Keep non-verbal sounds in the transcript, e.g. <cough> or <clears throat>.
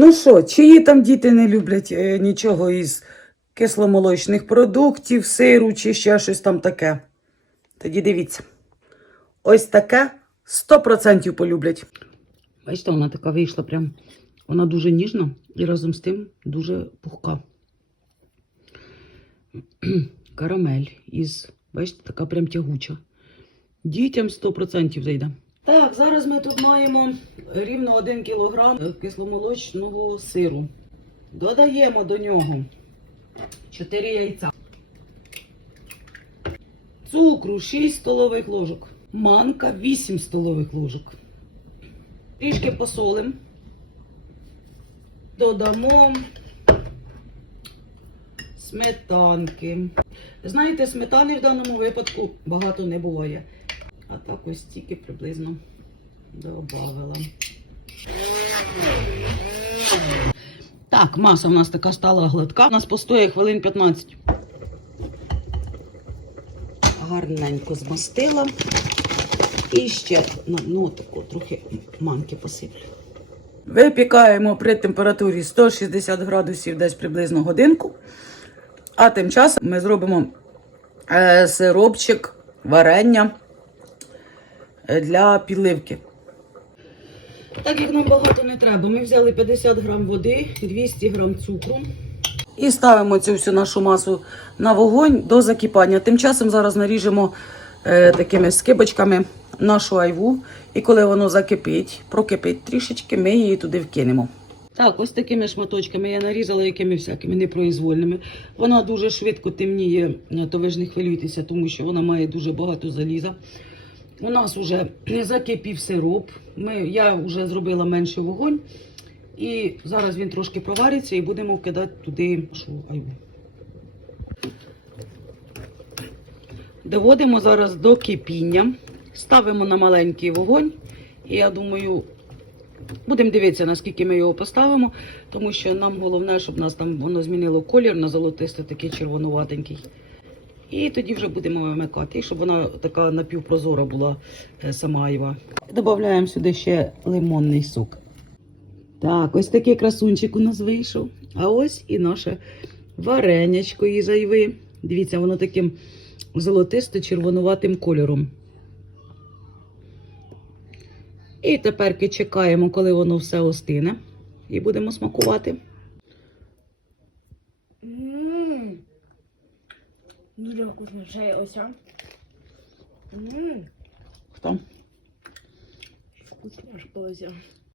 Ну що, чиї там діти не люблять е, нічого із кисломолочних продуктів, сиру чи ще щось там таке? Тоді дивіться. Ось таке 100% полюблять. Бачите, вона така вийшла прям. Вона дуже ніжна і разом з тим дуже пухка. Карамель із, бачите, така прям тягуча. Дітям 100% зайде. Так, зараз ми тут маємо рівно 1 кг кисломолочного сиру. Додаємо до нього 4 яйця. Цукру 6 столових ложок. Манка 8 столових ложок. Трішки посолимо. Додамо сметанки. Знаєте, сметани в даному випадку багато не буває. А так ось тільки приблизно додавала. Так, маса у нас така стала гладка. У нас постоє хвилин 15. Гарненько змастила. І ще ну, таку трохи манки посиплю. Випікаємо при температурі 160 градусів десь приблизно годинку. А тим часом ми зробимо е, сиропчик, варення для підливки. Так як нам багато не треба, ми взяли 50 грам води, 200 грам цукру. І ставимо цю всю нашу масу на вогонь до закипання. Тим часом зараз наріжемо е, такими скибочками нашу айву. І коли воно закипить, прокипить трішечки, ми її туди вкинемо. Так, ось такими шматочками я нарізала якими всякими непроізвольними. Вона дуже швидко темніє, то ви ж не хвилюйтеся, тому що вона має дуже багато заліза. У нас вже <clears throat> закипів сироп. Ми, я вже зробила менший вогонь. І зараз він трошки провариться і будемо вкидати туди нашу айву. Доводимо зараз до кипіння. Ставимо на маленький вогонь. І я думаю, будемо дивитися, наскільки ми його поставимо, тому що нам головне, щоб нас там воно змінило колір на золотистий, такий червонуватенький. І тоді вже будемо вимикати, щоб вона така напівпрозора була е, сама айва. Додаємо сюди ще лимонний сок. Так, ось такий красунчик у нас вийшов. А ось і наше варенячко із айви. Дивіться, воно таким золотисто-червонуватим кольором. І тепер чекаємо, коли воно все остине. І будемо смакувати. Ммм. Дуже вкусно. Ще є ося. Хто? Вкусно аж полозя.